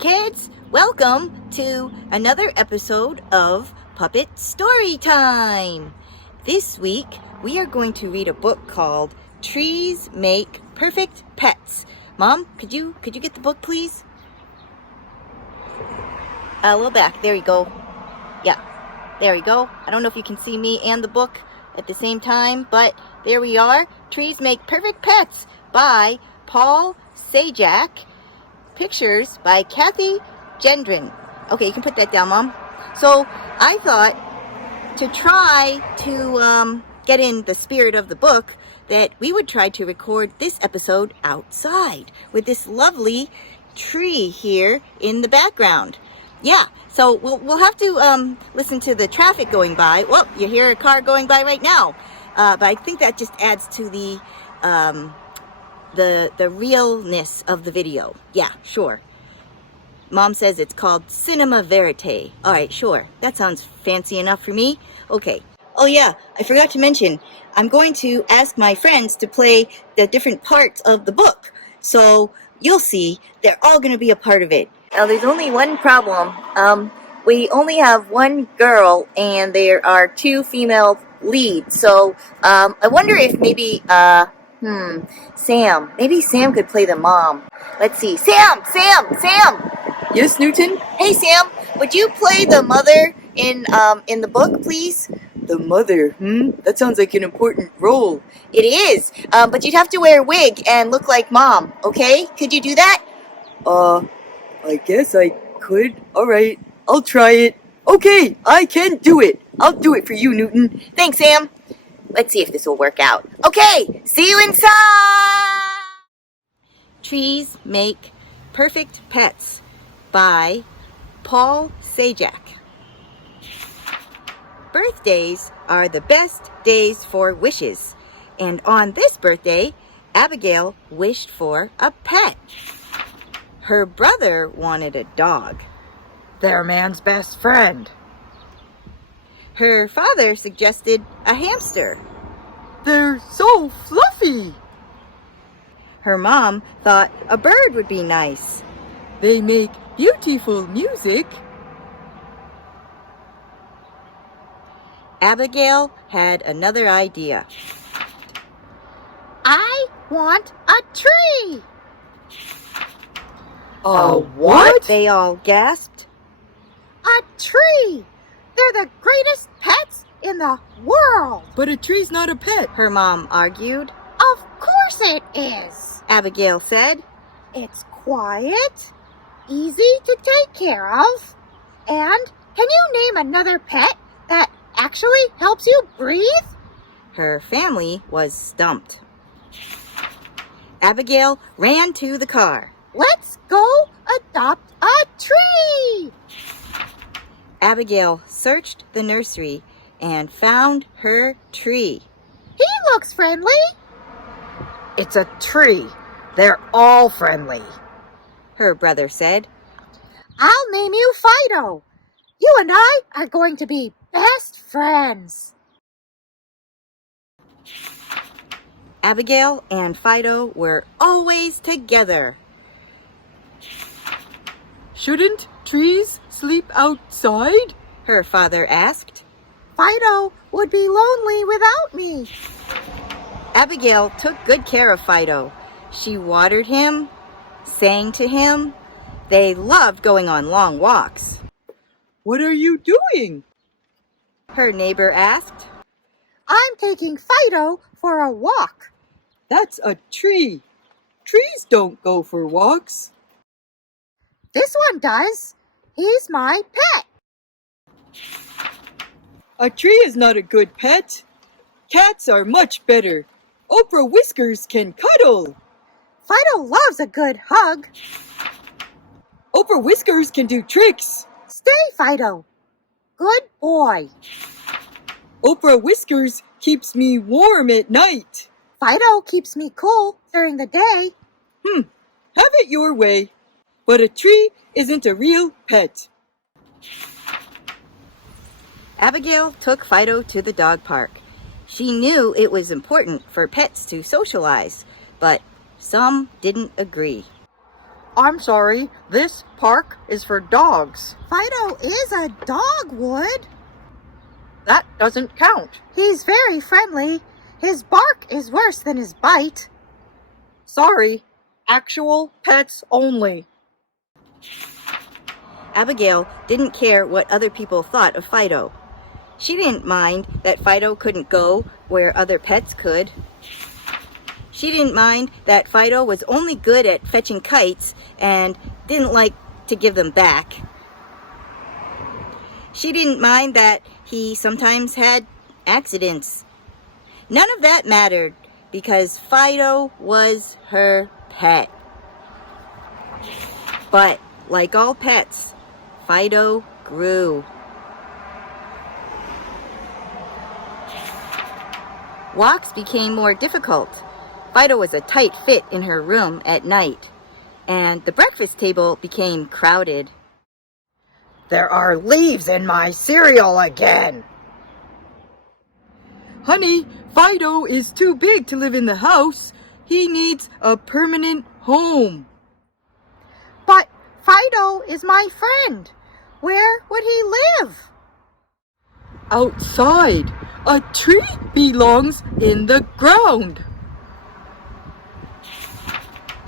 kids, welcome to another episode of Puppet Storytime. This week we are going to read a book called Trees Make Perfect Pets. Mom, could you get the book, please? A little back. There you go. Yeah, there we go. I don't know if you can see me and the book at the same time, but there we are. Trees Make Perfect Pets by Paul Sajak. Pictures by Kathy Gendron. Okay, you can put that down, Mom. So I thought to try to get in the spirit of the book that we would try to record this episode outside with this lovely tree here in the background. Yeah, so we'll have to listen to the traffic going by. Well, you hear a car going by right now, but I think that just adds to the realness of the video. Yeah, sure. Mom says it's called Cinema Verite. All right, sure. That sounds fancy enough for me. Okay. Oh yeah, I forgot to mention, I'm going to ask my friends to play the different parts of the book. So you'll see they're all going to be a part of it. Now there's only one problem. We only have one girl and there are two female leads. So I wonder if maybe Sam. Maybe Sam could play the mom. Let's see. Sam! Yes, Newton? Hey, Sam. Would you play the mother in the book, please? The mother, That sounds like an important role. It is. But you'd have to wear a wig and look like Mom, okay? Could you do that? I guess I could. Alright, I'll try it. Okay, I can do it. I'll do it for you, Newton. Thanks, Sam. Let's see if this will work out. Okay, see you inside! Trees Make Perfect Pets by Paul Sajak. Birthdays are the best days for wishes. And on this birthday, Abigail wished for a pet. Her brother wanted a dog. They're man's best friend. Her father suggested a hamster. They're so fluffy. Her mom thought a bird would be nice. They make beautiful music. Abigail had another idea. I want a tree. A what? They all gasped. A tree. They're the greatest pets in the world. But a tree's not a pet. Her mom argued. Of course it is. Abigail said. It's quiet, easy to take care of, and can you name another pet that actually helps you breathe? Her family was stumped. Abigail ran to the car. Let's go adopt a tree. Abigail searched the nursery and found her tree. He looks friendly. It's a tree. They're all friendly. Her brother said. I'll name you Fido. You and I are going to be best friends. Abigail and Fido were always together. Shouldn't trees sleep outside? Her father asked. Fido would be lonely without me. Abigail took good care of Fido. She watered him, sang to him. They loved going on long walks. What are you doing? Her neighbor asked. I'm taking Fido for a walk. That's a tree. Trees don't go for walks. This one does. He's my pet. A tree is not a good pet. Cats are much better. Oprah Whiskers can cuddle. Fido loves a good hug. Oprah Whiskers can do tricks. Stay, Fido. Good boy. Oprah Whiskers keeps me warm at night. Fido keeps me cool during the day. Have it your way. But a tree isn't a real pet. Abigail took Fido to the dog park. She knew it was important for pets to socialize, but some didn't agree. I'm sorry, this park is for dogs. Fido is a dogwood. That doesn't count. He's very friendly. His bark is worse than his bite. Sorry, actual pets only. Abigail didn't care what other people thought of Fido. She didn't mind that Fido couldn't go where other pets could. She didn't mind that Fido was only good at fetching kites and didn't like to give them back. She didn't mind that he sometimes had accidents. None of that mattered because Fido was her pet. But like all pets, Fido grew. Walks became more difficult. Fido was a tight fit in her room at night, and the breakfast table became crowded. There are leaves in my cereal again. Honey, Fido is too big to live in the house. He needs a permanent home. But Fido is my friend. Where would he live? Outside. A tree belongs in the ground.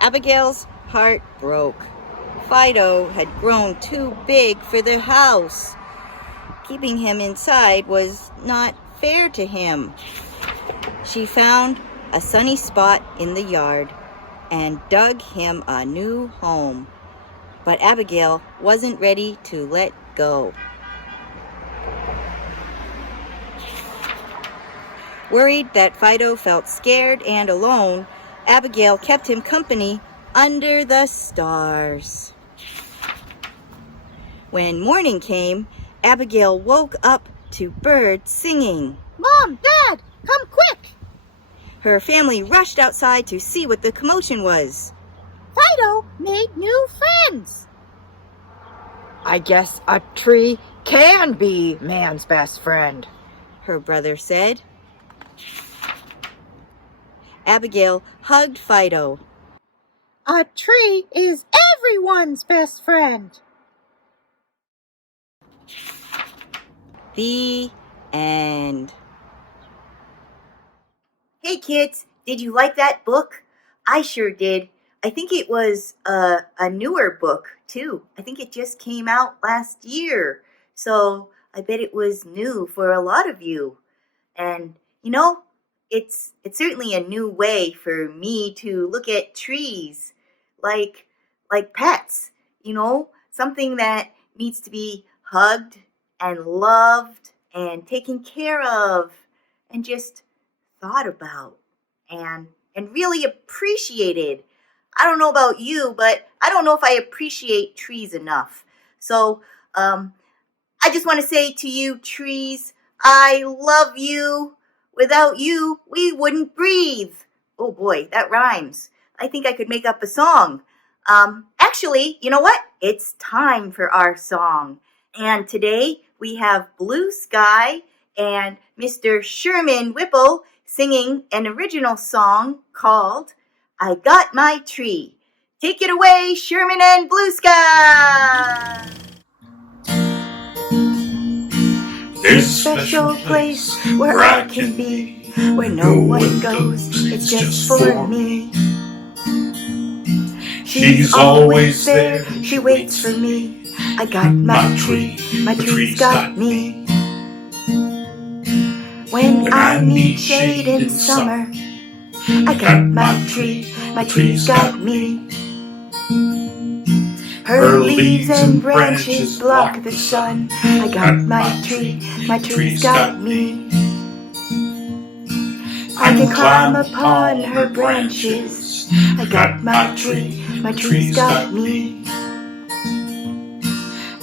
Abigail's heart broke. Fido had grown too big for the house. Keeping him inside was not fair to him. She found a sunny spot in the yard and dug him a new home. But Abigail wasn't ready to let go. Worried that Fido felt scared and alone, Abigail kept him company under the stars. When morning came, Abigail woke up to birds singing. Mom, Dad, come quick! Her family rushed outside to see what the commotion was. Fido made new friends. I guess a tree can be man's best friend, Her brother said. Abigail hugged Fido. A tree is everyone's best friend. The end. Hey kids, did you like that book? I sure did. I think it was a newer book too. I think it just came out last year. So I bet it was new for a lot of you. And you know, it's certainly a new way for me to look at trees like pets, you know, something that needs to be hugged and loved and taken care of and just thought about and really appreciated. I don't know about you, but I don't know if I appreciate trees enough. So I just want to say to you, trees, I love you. Without you, we wouldn't breathe. Oh boy, that rhymes. I think I could make up a song. Actually, you know what? It's time for our song. And today we have Blue Sky and Mr. Sherman Whipple singing an original song called I Got My Tree. Take it away, Sherman and Blue Sky! There's a special place where I can be, where no one goes, it's just for me. She's always there, she waits for me. I got my tree, my tree's got me. When I need shade in summer, I got my tree's got me. Her leaves and branches block the sun. I got my tree's got me. I can climb upon her branches. I got my tree's got me.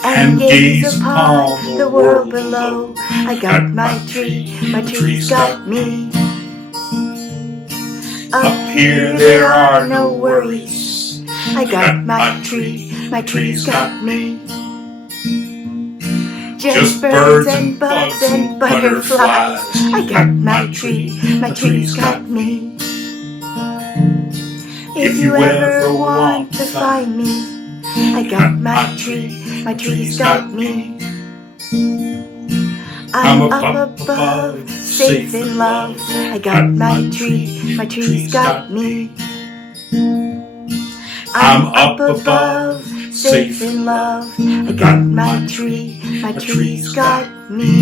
And gaze upon the world below. I got my tree's got me. Up here there are no worries. I got my tree's got me. Just birds and bugs and butterflies. I got my tree's got me. If you ever want to find me, I got my tree's got me. I'm up above, safe in love. I got my tree's got me. I'm up above, safe in love. I got my tree's got me.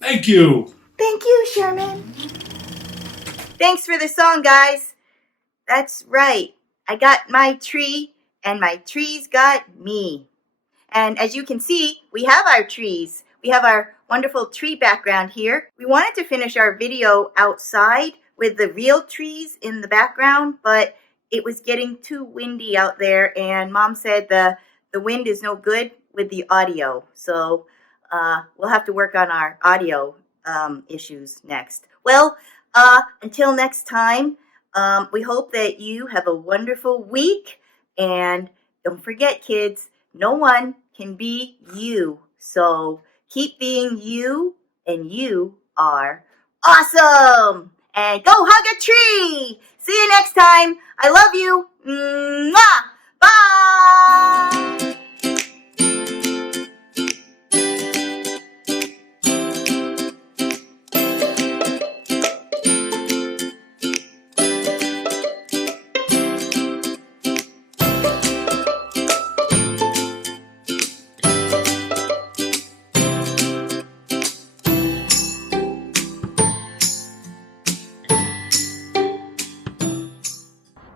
Thank you. Thank you, Sherman. Thanks for the song, guys. That's right. I got my tree, and my tree's got me. And as you can see, we have our trees. We have our wonderful tree background here. We wanted to finish our video outside with the real trees in the background, but it was getting too windy out there, and Mom said the wind is no good with the audio. So we'll have to work on our audio issues next. Well, until next time, we hope that you have a wonderful week. And don't forget, kids, no one can be you. So keep being you, and you are awesome. And go hug a tree. See you next time. I love you. Mwah! Bye.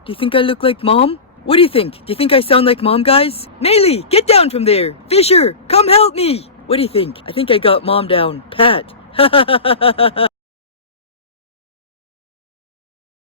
Do you think I look like Mom? What do you think? Do you think I sound like Mom, guys? Maylee, get down from there! Fisher, come help me! What do you think? I think I got Mom down pat.